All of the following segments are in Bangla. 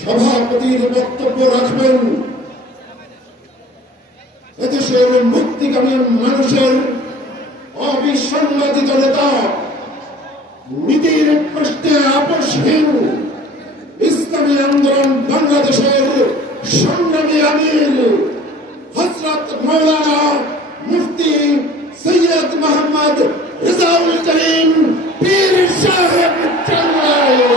সভাপতির বক্তব্য রাখবেন এদেশের মুক্তিকামী মানুষের অবিসংবাদিত নেতা, নীতির প্রশ্নে আপোষহীন ইসলামী আন্দোলন বাংলাদেশের সংগ্রামী আমির হযরত মাওলানা মুফতি সৈয়দ মোহাম্মদ রেজাউল করিম পীর সাহেব চাঁদপুর।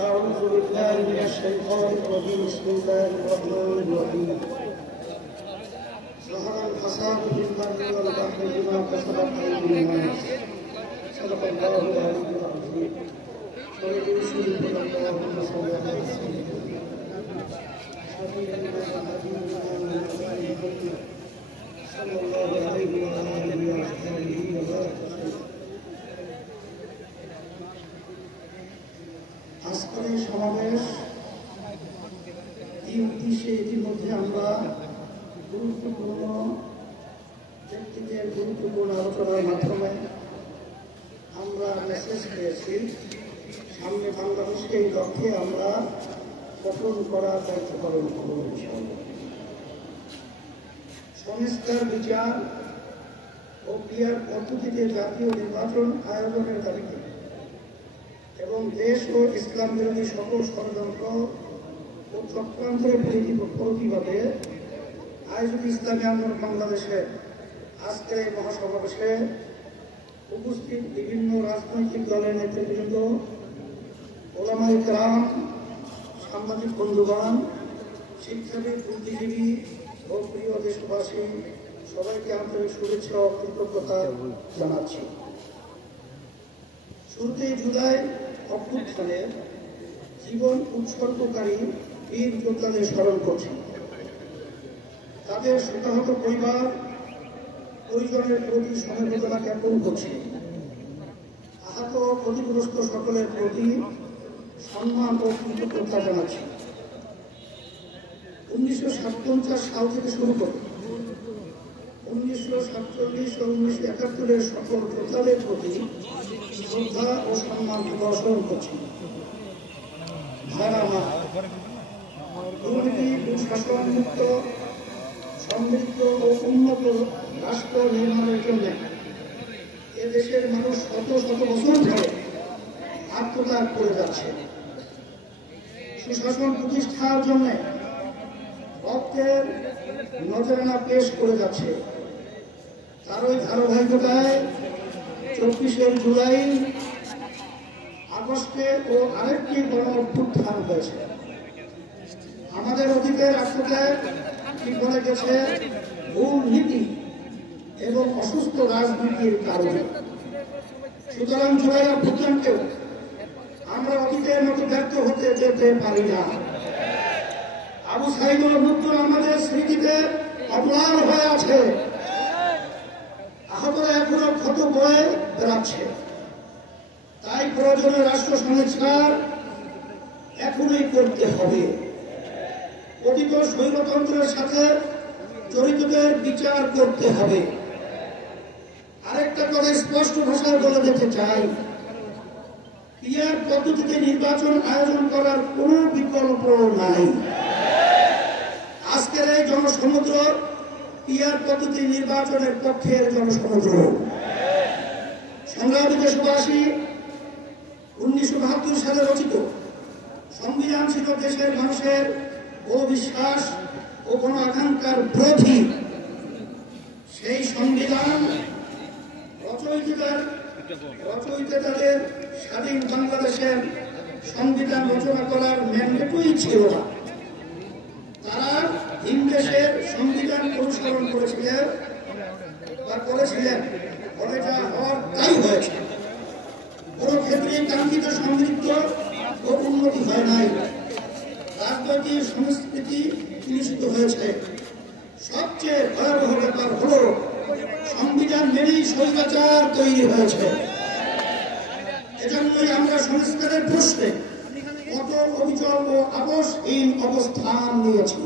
أعوذ بالله من الشيطان الرجيم بسم الله الرحمن الرحيم ظهر الفساد في البر والبحر بما كسبت أيدي الناس صدق الله العلي العظيم ولرسوله اللهم صل على سيدنا حبيبنا محمد صلى الله عليه وعلى آله وصحبه وبارك وسلم। আজকের এই সমাবেশ এই উদ্দেশ্যে ইতিমধ্যে আমরা গুরুত্বপূর্ণ ব্যক্তিদের গুরুত্বপূর্ণ আলোচনার মাধ্যমে আমরা মেসেজ পেয়েছি। সামনে বাংলাদেশকে এই লক্ষ্যে আমরা গঠন করার দায়িত্ব পালন করব ইনশাআল্লাহ। সংস্কার, বিচার ও ক্রিয়ার পদ্ধতিতে জাতীয় নির্বাচন আয়োজনের দাবিতে এবং দেশ ও ইসলাম বিরোধী সকল ষড়যন্ত্র ও চক্রান্তের প্রতিবাদে আয়োজিত ইসলামী আন্দোলন বাংলাদেশের আজকের এই মহাসমাবেশে উপস্থিত বিভিন্ন রাজনৈতিক দলের নেতৃবৃন্দ, ওলামায়ে কেরাম, সাংবাদিক বন্ধুগণ, শিক্ষাবিদ, বুদ্ধিজীবী ও প্রিয় দেশবাসী, সবাইকে আন্তরিক শুভেচ্ছা ও কৃতজ্ঞতা জানাচ্ছি। শুরুতেই জুলাই অভ্যুত্থানে জীবন উৎসর্গকারী বীর যোদ্ধাদের স্মরণ করছি। তাদের শোকাহত পরিবার পরিজনের প্রতি সমবেদনা জ্ঞাপন করছি। আহত ও ক্ষতিগ্রস্ত সকলের প্রতি সম্মান ও কৃতজ্ঞতা জানাচ্ছি। 1957 সাল থেকে শুরু করে 1947 ও 1971 সকল যোদ্ধাদের প্রতি শ্রদ্ধা ও সম্মান প্রদর্শন করছি। দুর্নীতি, দুঃশাসন মুক্ত, সমৃদ্ধ ও উন্নত রাষ্ট্র নির্মাণের জন্য এদেশের মানুষ শত শত বছর ধরে আত্মত্যাগ করে যাচ্ছে। সুশাসন প্রতিষ্ঠার জন্য রক্তের নজরানা পেশ করে যাচ্ছে। তারই ধারাবাহিকতায় 24 জুলাই আগস্টে ও আরেকটি গণ অভ্যুত্থান হয়েছে। আমাদের অতীতের আত্মত্যাগ কি বলে গেছে ভুল নীতি এবং অসুস্থ রাজনীতির কারণে। সুতরাং জুলাই অভ্যুত্থানকেও আমরা অতীতের মতো ব্যর্থ হতে যেতে পারি না। আবু সাইদুল মুক্তর আমাদের স্মৃতিতে অম্লান হয়ে আছে। আহতরা এখনো ক্ষত বয়ে বেড়াচ্ছে। তাই প্রয়োজনীয় রাষ্ট্র সংস্কার এখনই করতে হবে। অতীত স্বৈরতন্ত্রের সাথে জড়িতদের বিচার করতে হবে। আরেকটা কথা স্পষ্ট ভাষায় বলে দিতে চাই, পিআর পদ্ধতিতে নির্বাচন আয়োজন করার কোনো বিকল্প নাই। আজকের এই জনসমুদ্র পিআর পদ্ধতি নির্বাচনের পক্ষের জনসমুদ্র। সংগ্রামী দেশবাসী, 1972 সালে রচিত সংবিধান ছিল দেশের মানুষের অবিশ্বাস ও গণ আকাঙ্ক্ষার বিরোধী। সেই সংবিধান রচয়িতাদের স্বাধীন বাংলাদেশের সংবিধান রচনা করার ম্যান্ডেটই ছিল না। তারা ভিন দেশের সংবিধান অনুসরণ করেছিলেন বা করেছিলেন, ফলে যা হওয়ার তাই হয়েছে। কোনো ক্ষেত্রে কাঙ্ক্ষিত সমৃদ্ধ ও উন্নতি হয় নাই, রাজনৈতিক সংস্কৃতি নিশ্চিত হয়েছে। সবচেয়ে ভয়াবহ ব্যাপার হল সংবিধান মেনেই স্বৈরাচার তৈরি হয়েছে। এজন্যই আমরা সংস্কারের প্রশ্নে কত অবিচল ও আপোষহীন অবস্থান নিয়েছি।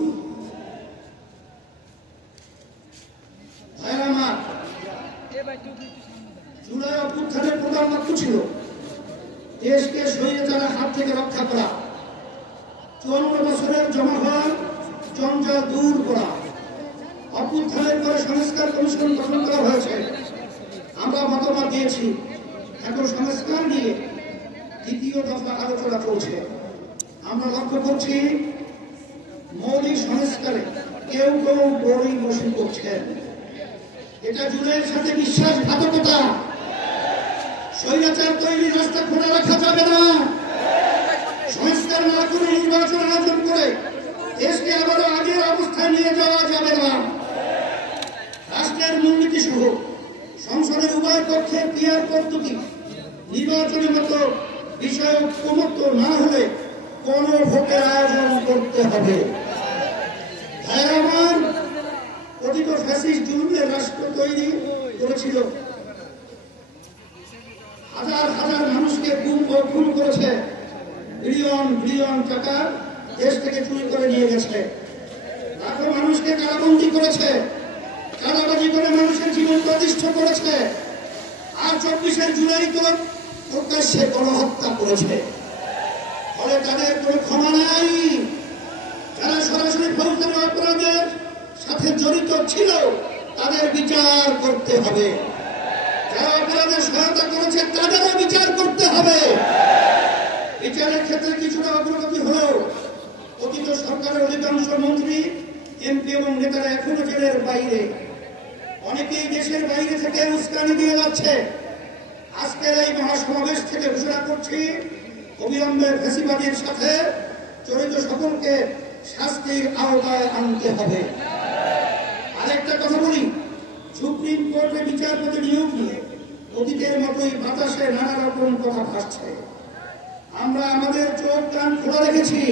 জুলাই অভ্যুত্থানের প্রধান লক্ষ্য ছিল দেশকে স্বৈরাচারের হাত থেকে রক্ষা করা, 54 বছরের জমা হওয়া জঞ্জাল দূর করা। অভ্যুত্থানের পরে সংস্কার কমিশন গঠন করা হয়েছে, আমরা মতামত দিয়েছি। এখন সংস্কার নিয়ে দ্বিতীয় দফা আলোচনা চলছে। আমরা লক্ষ্য করছি মৌলিক সংস্কারে কেউ কেউ বড়ই বসে করছেন। এটা জুলাইয়ের সাথে বিশ্বাসঘাতকতা। স্বৈরাচার তৈরির রাস্তা খোলা রাখা যাবে না। সংস্কার না করে নির্বাচন আয়োজন করে দেশকে আবারও আগের অবস্থায় নিয়ে যাওয়া যাবে না। রাষ্ট্রের মূলনীতি সহ সংসদের উভয় কক্ষে ক্রিয়ার পদ্ধতি নির্বাচনের মতো বিষয় ঐক্যমত্য না হলে কোন ভোটের আয়োজন করতে হবে। আমার অধিক ফ্যাসিস্ট জুলুমের রাষ্ট্র তৈরি করেছিল, হাজার হাজার মানুষকে গুম ও খুন করেছে, বিলিয়ন বিলিয়ন টাকা দেশ থেকে চুরি করে নিয়ে গেছে, লাখো মানুষকে কারাবন্দী করেছে, চাঁদাবাজি করে মানুষের জীবন প্রতিষ্ঠ করেছে, আর 24শে জুলাই তো প্রকাশ্যে গণহত্যা করেছে। ফলে তাদের কোনো ক্ষমা নাই। যারা সরাসরি ফৌজদারি অপরাধের সাথে জড়িত ছিল তাদের বিচার করতে হবে, যারা অপরাধের সহায়তা করেছে তাদেরও বিচার করতে হবে। বিচারের ক্ষেত্রে কিছুটা অগ্রগতি হলেও অতীত সরকারের অধিকাংশ মন্ত্রী, এমপি এবং নেতারা এখনো জেলের বাইরে। অনেকেই দেশের বাইরে থেকে উস্কানি দিয়ে যাচ্ছে। আজকের এই মহাসমাবেশ থেকে ঘোষণা করছি, অবিলম্বে ফ্যাসিবাদীর সাথে জড়িত সকলকে শাস্তির আওতায় আনতে হবে। আরেকটা কথা বলি, সুপ্রিম কোর্টে বিচারপতি নিয়োগ নিয়ে অতীতের মতোই বাতাসে নানা রকম কথা ভাসছে। আমরা আমাদের চোখ কান খোলা রেখেছি।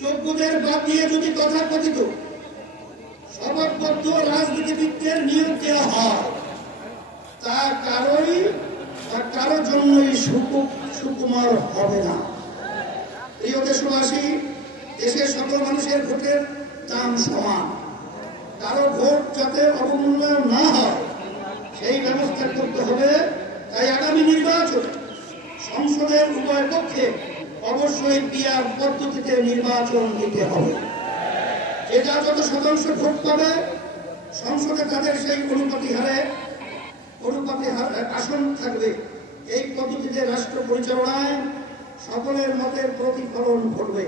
যোগ্যদের বাদ দিয়ে যদি তথাকথিত স্বভাববদ্ধ রাজনীতিবিদদের নিয়োগ দেওয়া হয়, তা কারোর জন্যই সুকুমার হবে না। প্রিয় দেশবাসী, দেশের সকল মানুষের ভোটের দাম সমান। কারো ভোট যাতে অবমূল্যায়ন না হয় সেই ব্যবস্থা করতে হবে। তাই আগামী নির্বাচনে সংসদের উভয় পক্ষে অবশ্যই পিআর পদ্ধতিতে নির্বাচন দিতে হবে। এটা যত শতাংশ ভোট পাবে সংসদে তাদের সেই অনুপাতি হারে আসন থাকবে। এই পদ্ধতিতে রাষ্ট্র পরিচালনায় সকলের মতের প্রতিফলন ঘটবে।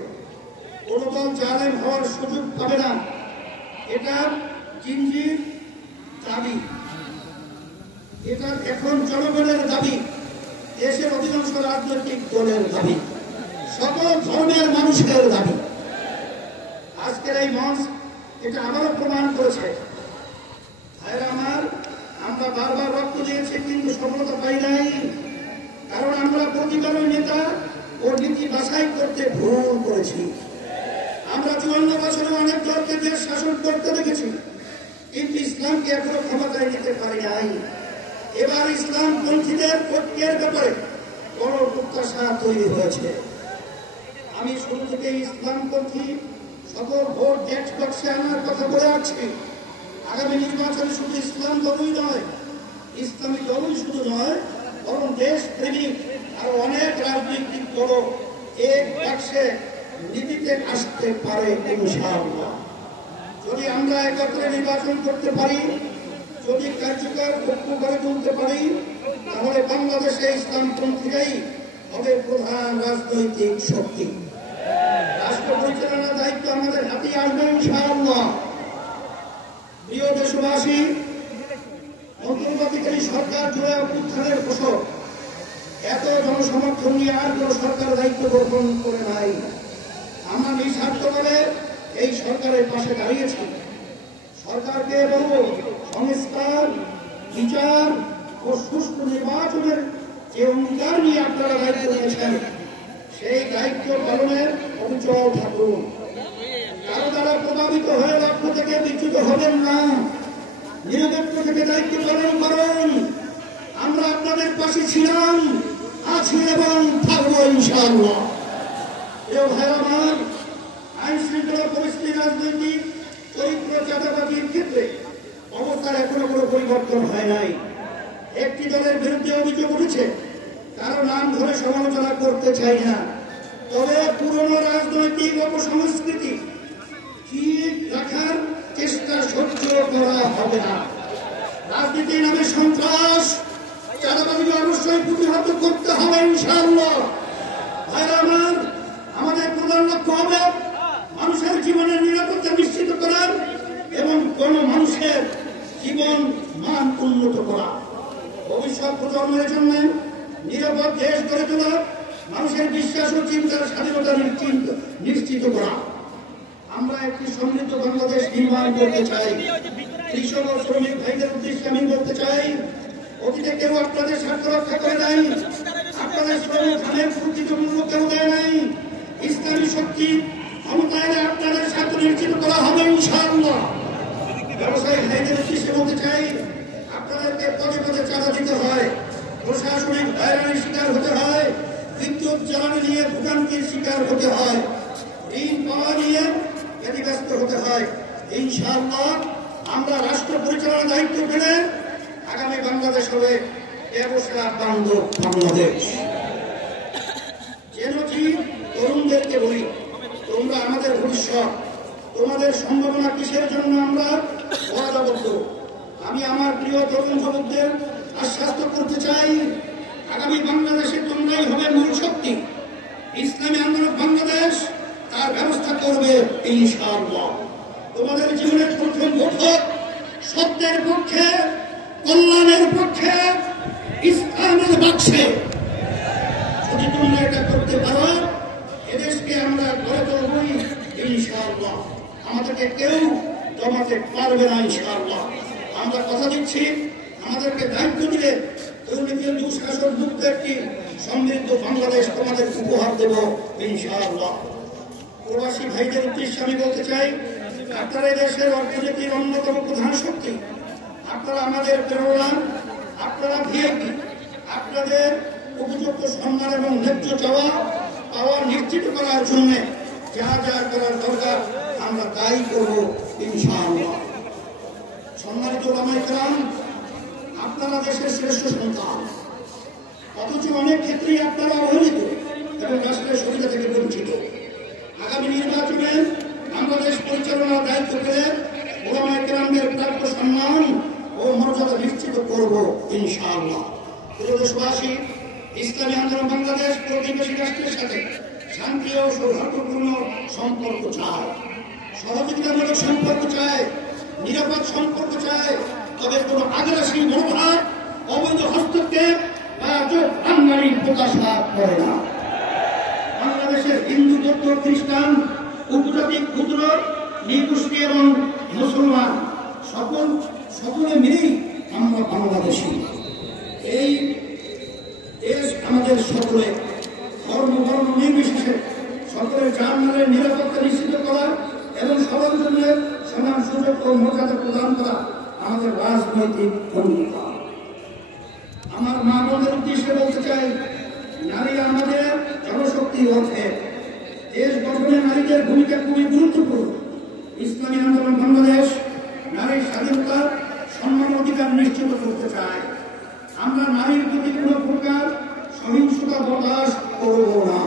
কোন দল জালেম হওয়ার সুযোগ পাবে না। এটা জিনজির দাবি, এটা এখন জনগণের দাবি, দেশের অধিকাংশ রাজনৈতিক দলের দাবি, সকল ধর্মের মানুষের দাবি। আজকের এই মঞ্চ এটা আবারও প্রমাণ করেছে। ভাইরা আমার, আমরা বারবার রক্ত দিয়েছি কিন্তু সফলতা পাই নাই, কারণ আমরা প্রতিবারই নেতা ও নীতি বাছাই করতে ভুল করেছি। আমরা 54 বছরে অনেক দলকে দেশ শাসন করতে দেখেছি, কিন্তু ইসলামকে এখনো ক্ষমতায় নিতে পারি নাই। এবার ইসলাম পন্থীদের ঐক্যের ব্যাপারে বড় প্রত্যাশা তৈরি হয়েছে। আমি শুরু থেকে ইসলামপন্থী সকল ভোট ডেস্ক বক্সে আনার কথা বলে আসছি। আগামী নির্বাচনে শুধু ইসলাম দলই নয়, ইসলামী দলই শুধু নয়, বরং দেশ প্রেমিক আরো অনেক রাজনৈতিক দল এক বাক্সে নীতিতে আসতে পারে ইনশাআল্লাহ। যদি আমরা একত্রে নির্বাচন করতে পারি, যদি কার্যকর ঐক্য গড়ে তুলতে পারি, তাহলে বাংলাদেশে ইসলামপন্থীরাই হবে প্রধান রাজনৈতিক শক্তি। রাষ্ট্র পরিচালনার দায়িত্ব আমাদের হাতে আসবে ইনশাআল্লাহ। প্রিয় দেশবাসী, অন্তর্বর্তীকালীন সরকার জুড়ে অভ্যুত্থানের ফসল এত জনসমর্থন নিয়ে আর কোন সরকার দায়িত্ব গ্রহণ করে নাই। আমরা নিঃস্বার্থভাবে এই সরকারের পাশে দাঁড়িয়েছি। সরকারকে বলব, সংস্কার, বিচার ও সুষ্ঠু নির্বাচনের যে অঙ্গীকার নিয়ে আপনারা দায়িত্ব নিয়েছেন, সেই দায়িত্ব পালনের অবিচল থাকুন। কারো দ্বারা প্রভাবিত হয়ে লক্ষ্য থেকে বিচ্যুত হবেন না। নিরপেক্ষ থেকে দায়িত্ব পালন করুন। আমরা আপনাদের পাশে ছিলাম, আছি এবং থাকবো ইনশাআল্লাহ। প্রিয় ভাই আমার, আইন শৃঙ্খলা পরিস্থিতি, রাজনৈতিক চরিত্র চাঁদাবাজির ক্ষেত্রে অবস্থার এখনো কোনো পরিবর্তন হয় নাই। একটি দলের বিরুদ্ধে অভিযোগ উঠেছে, কারো নাম ধরে সমালোচনা করতে চাই না, তবে পুরনো রাজনৈতিক অপসংস্কৃতি ঠিক রাখার চেষ্টা সহ্য করা হবে না। রাজনীতির নামে সন্ত্রাস, চাঁদাবাজিকে অবশ্যই প্রতিহত করতে হবে ইনশাআল্লাহ। ভাইরা আমার, আমাদের প্রধান লক্ষ্য হবে মানুষের জীবনের নিরাপত্তা নিশ্চিত করা এবং মানুষের জীবন মান উন্নত করা, ভবিষ্যৎ প্রজন্মের জন্য নিরাপদ দেশ গড়ে তোলা, মানুষের বিশ্বাস ও চিন্তার স্বাধীনতা নিশ্চিত করা। আমরা একটি সমৃদ্ধ বাংলাদেশ নির্মাণ করতে চাই। কৃষক ও শ্রমিক ভাইদের উদ্দেশ্যে আমি বলতে চাই, অতীতে কেউ আপনাদের স্বার্থ রক্ষা করে নাই, আপনাদের শ্রমিক ধানের প্রকৃত মূল্য কেউ দেয় নাই। ইসলামী শক্তি ক্ষমতায় আপনাদের স্বার্থ নিশ্চিত করা হবে ইনশাআল্লাহ। ব্যবসায়ী ভাইদের উদ্দেশ্যে বলতে চাই, আপনাদেরকে পদে পদে চাঁদা দিতে হয়, প্রশাসনিক হয়রানির শিকার হতে হয়, বিদ্যুৎ জ্বালানি নিয়ে ভোগান্তির শিকার হতে হয়, ঋণ পাওয়া নিয়ে ব্যতিব্যস্ত হতে হয়। ইনশাআল্লাহ আমরা রাষ্ট্র পরিচালনার দায়িত্ব পেলে আগামী বাংলাদেশ হবে ব্যবসা বান্ধব বাংলাদেশ। যেন ঠিক তরুণদেরকে বলি, তোমরা আমাদের ভবিষ্যৎ, তোমাদের সম্ভাবনা কিসের জন্য আমরা ওয়াদাবদ্ধ। আমি আমার প্রিয় তরুণ যুবকদের আশ্বাস করতে চাই, আগামী বাংলাদেশে তোমরাই হবে মূল শক্তি। ইসলামী আন্দোলন বাংলাদেশ তার ব্যবস্থা করবে ইনশাআল্লাহ। তোমাদের জীবনের প্রথম ভোট হোক সত্যের পক্ষে, কল্যাণের পক্ষে, ইসলামের পক্ষে। যদি তোমরা এটা করতে পারো, এদেশকে আমরা গড়ে তুলবই ইনশাআল্লাহ। আমাদেরকে কেউ জমাতে পারবে না ইনশাআল্লাহ। আমরা কথা দিচ্ছি, আমাদেরকে দায়িত্ব দিলে দুর্নীতির দুঃশাসন মুক্ত একটি সমৃদ্ধ বাংলাদেশ তোমাদের উপহার দেব ইনশাআল্লাহ। প্রবাসী ভাইদের উদ্দেশ্যে আমি বলতে চাই, আপনারা দেশের অর্থনীতির অন্যতম প্রধান শক্তি, আপনারা আমাদের প্রেরণা, আপনারা ভিআইপি। আপনাদের উপযুক্ত সম্মান এবং ন্যায্য চাওয়া পাওয়া নিশ্চিত করার জন্য যা যা করার দরকার আমরা তাই করব ইনশাআল্লাহ। সম্মানিত ওলামায়ে কেরাম, আপনারা দেশের শ্রেষ্ঠ সন্তান, অথচ অনেক ক্ষেত্রেই আপনারা অবহেলিত এবং রাষ্ট্রের সুবিধা থেকে বঞ্চিত। আগামী নির্বাচনে আমরা দেশ পরিচালনার দায়িত্ব পেলে ওলামায়ে কেরামদের প্রাপ্য সম্মান ও মর্যাদা নিশ্চিত করব ইনশাআল্লাহ। প্রিয় দেশবাসী, ইসলামী আন্দোলন বাংলাদেশ প্রতিবেশী রাষ্ট্রের সাথে শান্তি ও সৌহার্দ্যপূর্ণ সম্পর্ক চায়, সহযোগিতামূলক সম্পর্ক চায়, নিরাপদ সম্পর্ক চায়। তবে কোনো আগ্রাসী মনোভাব, অবৈধ হস্তক্ষেপ বা আমদানির প্রত্যাশা করে না। বাংলাদেশের হিন্দু, বৌদ্ধ, খ্রিস্টান, উপজাতি, ক্ষুদ্র, নৃগোষ্ঠী এবং মুসলমান সকলে মিলেই আমরা বাংলাদেশী। এই দেশ আমাদের সকলে, ধর্ম বর্ণ নির্বিশেষে সকলের জানমালের নিরাপত্তা নিশ্চিত করা এবং সবার জন্য সমান সুযোগ ও মর্যাদা প্রদান করা আমাদের রাজনৈতিক ভূমিকা। আমার মা বোনদের উদ্দেশ্যে বলতে চাই, নারী আমাদের জনশক্তির অর্থে। দেশ গঠনে নারীদের ভূমিকা খুবই গুরুত্বপূর্ণ। ইসলামী আন্দোলন বাংলাদেশ নারীর স্বাধীনতা, সম্মান, অধিকার নিশ্চিত করতে চায়। আমরা নারীর প্রতি কোনো প্রকার সহিংসতা বরদাস্ত করব না,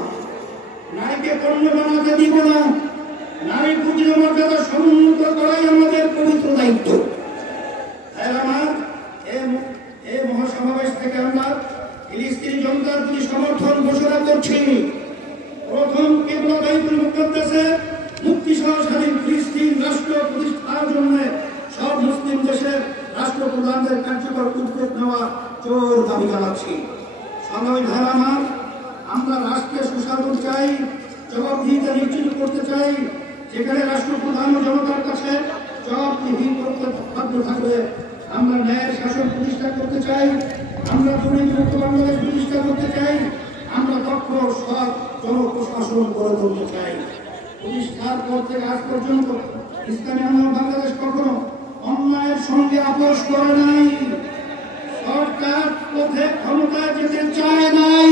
নারীকে পণ্য বানাতে দিব না। নারীর প্রতি মর্যাদা সমুন্নত করাই আমাদের পবিত্র দায়িত্ব। আমার এই মহাসমাবেশ থেকে আমরা ফিলিস্তিনি জনতার প্রতি সমর্থন ঘোষণা করছি। প্রথম কিবলা বাইতুল মুকাদ্দাসে মুক্তি সহ স্বাধীন ফিলিস্তিন রাষ্ট্র প্রতিষ্ঠার জন্য সব মুসলিম দেশের রাষ্ট্রপ্রধানদের কার্যকর উদ্যোগ নেওয়া জোর দাবি জানাচ্ছি। সংগ্রামী ভাইরা আমার, আমরা রাষ্ট্রীয় সুশাসন চাই, জবাবদিহিতা নিশ্চিত করতে চাই, যেখানে রাষ্ট্রপ্রধান ও জনতার কাছে জবাবদিহি করতে বাধ্য থাকবে। আমরা ন্যায় শাসন প্রতিষ্ঠা করতে চাই, আমরা দুর্নীতিমুক্ত বাংলাদেশ প্রতিষ্ঠা করতে চাই, আমরা দক্ষ সৎ জনপ্রশাসন গড়ে তুলতে চাই। প্রতিষ্ঠার পর থেকে আজ পর্যন্ত ইসলামী আন্দোলন বাংলাদেশ কখনো অন্যায়ের সঙ্গে আপোষ করে নাই, সরকার পথে ক্ষমতায় যেতে চায় নাই,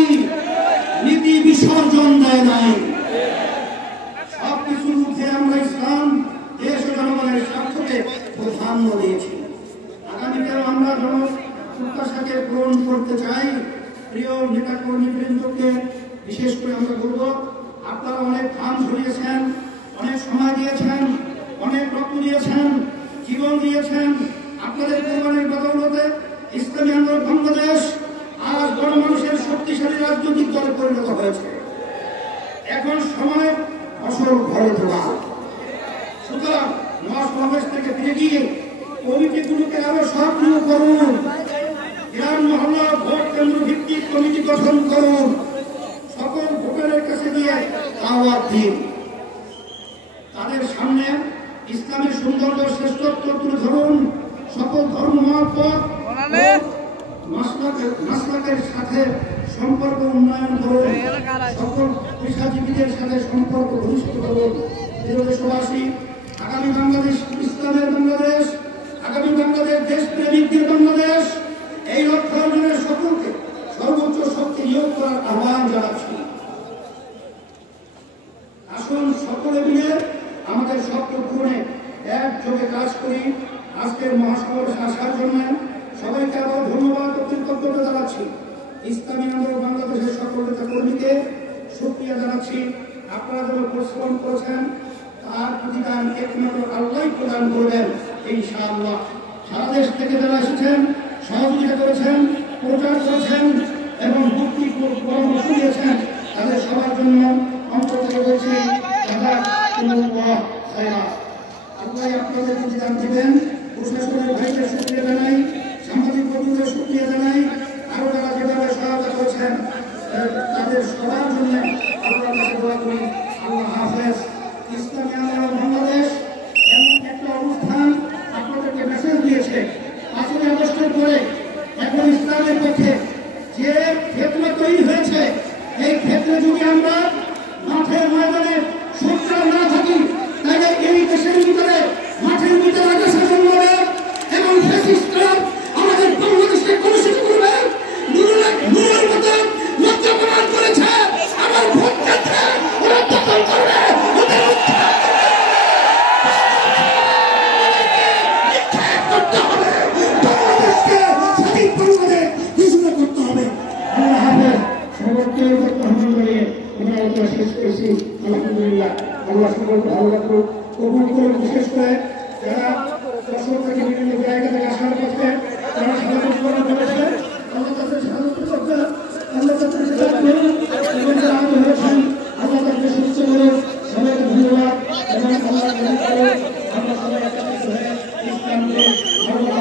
নীতি বিসর্জন দেয় নাই। সবকিছুর মধ্যে আমরা ইসলাম, দেশ ও জনগণের স্বার্থকে প্রাধান্য দিয়েছি। আগামীকাল আমরা জনপ্রত্যাশাকে পূরণ করতে চাই। প্রিয় নেতা কর্মীবৃন্দকে বিশেষ করে আমরা বলবো, আপনারা অনেক ঘাম ঝরিয়েছেন, অনেক সময় দিয়েছেন, অনেক রক্ত দিয়েছেন, জীবন দিয়েছেন। আপনাদের কোরবানির বদৌলতে ইসলামী আন্দোলন বাংলাদেশ আজ গণমানুষের শক্তিশালী রাজনৈতিক দলে পরিণত হয়েছে। এখন সময় আসল ঘরে তোলা। সুতরাং মহাসমাবেশ থেকে ফিরে গিয়ে কমিটিগুলোকে আরো সক্রিয় করুন, গ্রাম মহল্লা ভোট কেন্দ্র ভিত্তিক কমিটি গঠন করুন, সকল ভোটারের কাছে গিয়ে দাওয়াত দিন, তাদের সামনে ইসলামের সৌন্দর্য শ্রেষ্ঠত্ব তুলে ধরুন, সকল ধর্ম মহব্বত মাসলাকের সাথে সম্পর্ক উন্নয়ন করুন, সকল পেশাজীবীদের সাথে সম্পর্ক ঘনিষ্ঠ করুন। দেশবাসী, আগামী বাংলাদেশ ইসলামের বাংলাদেশ, আগামী বাংলাদেশ দেশপ্রেমিকদের বাংলাদেশ, এই লক্ষ্য অর্জনের সকলকে সর্বোচ্চ শক্তি নিয়োগ করার আহ্বান জানাচ্ছি। আসুন সকলে মিলে আমাদের স্বপ্ন পূরণে একযোগে কাজ করি। আজকের মহাসমাবেশে আসার জন্য সবাইকে আবার ধন্যবাদ ও কৃতজ্ঞতা জানাচ্ছি। ইসলামী আন্দোলন বাংলাদেশের সকল নেতা কর্মীকে শুকরিয়া জানাচ্ছি। আপনারা যারা পরিশ্রম করেছেন তার প্রতিদান একমাত্র আল্লাহ প্রদান করবেন ইনশাআল্লাহ। সারা দেশ থেকে যারা এসেছেন, সহযোগিতা করেছেন, প্রচার করেছেন এবং যুক্তি পরামর্শ দিয়েছেন, তাদের সবার জন্য অন্তর থেকে বলছি আল্লাহ আপনাদের প্রতিদান দিবেন। প্রশাসনের ভাইকে শুকরিয়া জানাই, সামাজিক কর্মীদের শুকরিয়া জানাই, আরো যারা যেভাবে সহায়তা করেছেন তাদের সবার জন্য আল্লাহর কাছে দোয়া করি। আল্লাহ হাফেজ। ইসলামী আন্দোলন বাংলাদেশ এমন একটা অনুষ্ঠান আপনাদেরকে মেসেজ দিয়েছে 5ই আগস্টের পরে এখন ইসলামের পক্ষে যে ক্ষেত্র তৈরি হয়েছে, এই ক্ষেত্রে যদি আমরা মাঠের ময়দানে সোচ্চার না থাকি, তাহলে এই দেশের ভিতরে মাঠের ভিতরে আগ্রাসন করবে এবং ফ্যাসিস্টরা আমাদের বাংলাদেশকে কলুষিত করবে। নুরের মতো লজ্জা প্রমাণ করেছে আমার ভোট কেন্দ্রে ওরা দখল করবে, ওদের করতে হবে, বাংলাদেশকে স্বাধীন বাংলাদেশ ঘোষণা করতে হবে। আল্লাহ হাফেজ। সবাইকে গ্রহণ করে আমরা শেষ করেছি। আলহামদুলিল্লাহ, আল্লাহ সকলকে ভালো রাখুক, কবুল করুন। বিশেষ করে যারা দর্শক থেকে বিভিন্ন জায়গা থেকে আসার পথে তারা সাধারণ করেছে, আল্লাহ তাদের সাধারণ করতে, আল্লাহ তাদের আহত হয়েছেন, আল্লাহ তাদের সুস্থ করুন। সবাইকে ধন্যবাদ এবং আল্লাহ আমরা সবাই একত্রিত হয়ে ইসলামকে আল্লাহ